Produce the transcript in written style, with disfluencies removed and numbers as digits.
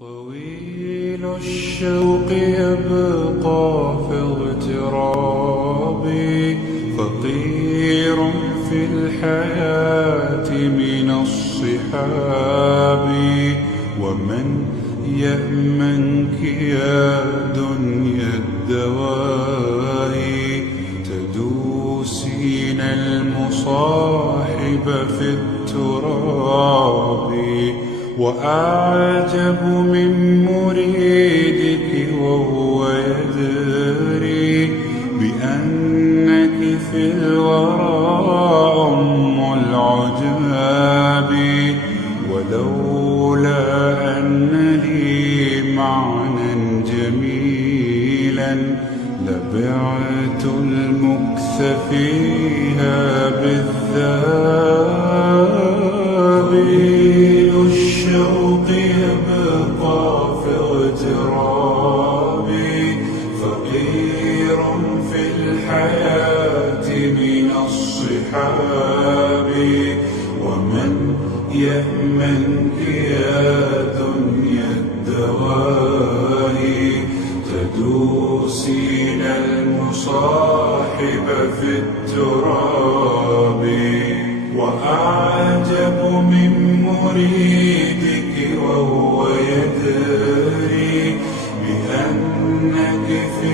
طويل الشوق يبقى في اغترابي، فقير في الحياة من الصحاب. ومن يأمنك يا دنيا الدواهي، تدوسين المصاحب في التراب. وأعجب من مريدك وهو يدري بأنك في الورى أم العجاب. ولولا أن لي معنى جميلا لبعت المكث فيها بالذهب. الشوق يبقى في اغترابي، فقير في الحياة من الصحاب. ومن يأمنك يا دنيا الدواهي، تدوسين المصاحب في التراب. وأعجب من مريدك وهو يدري بأنك في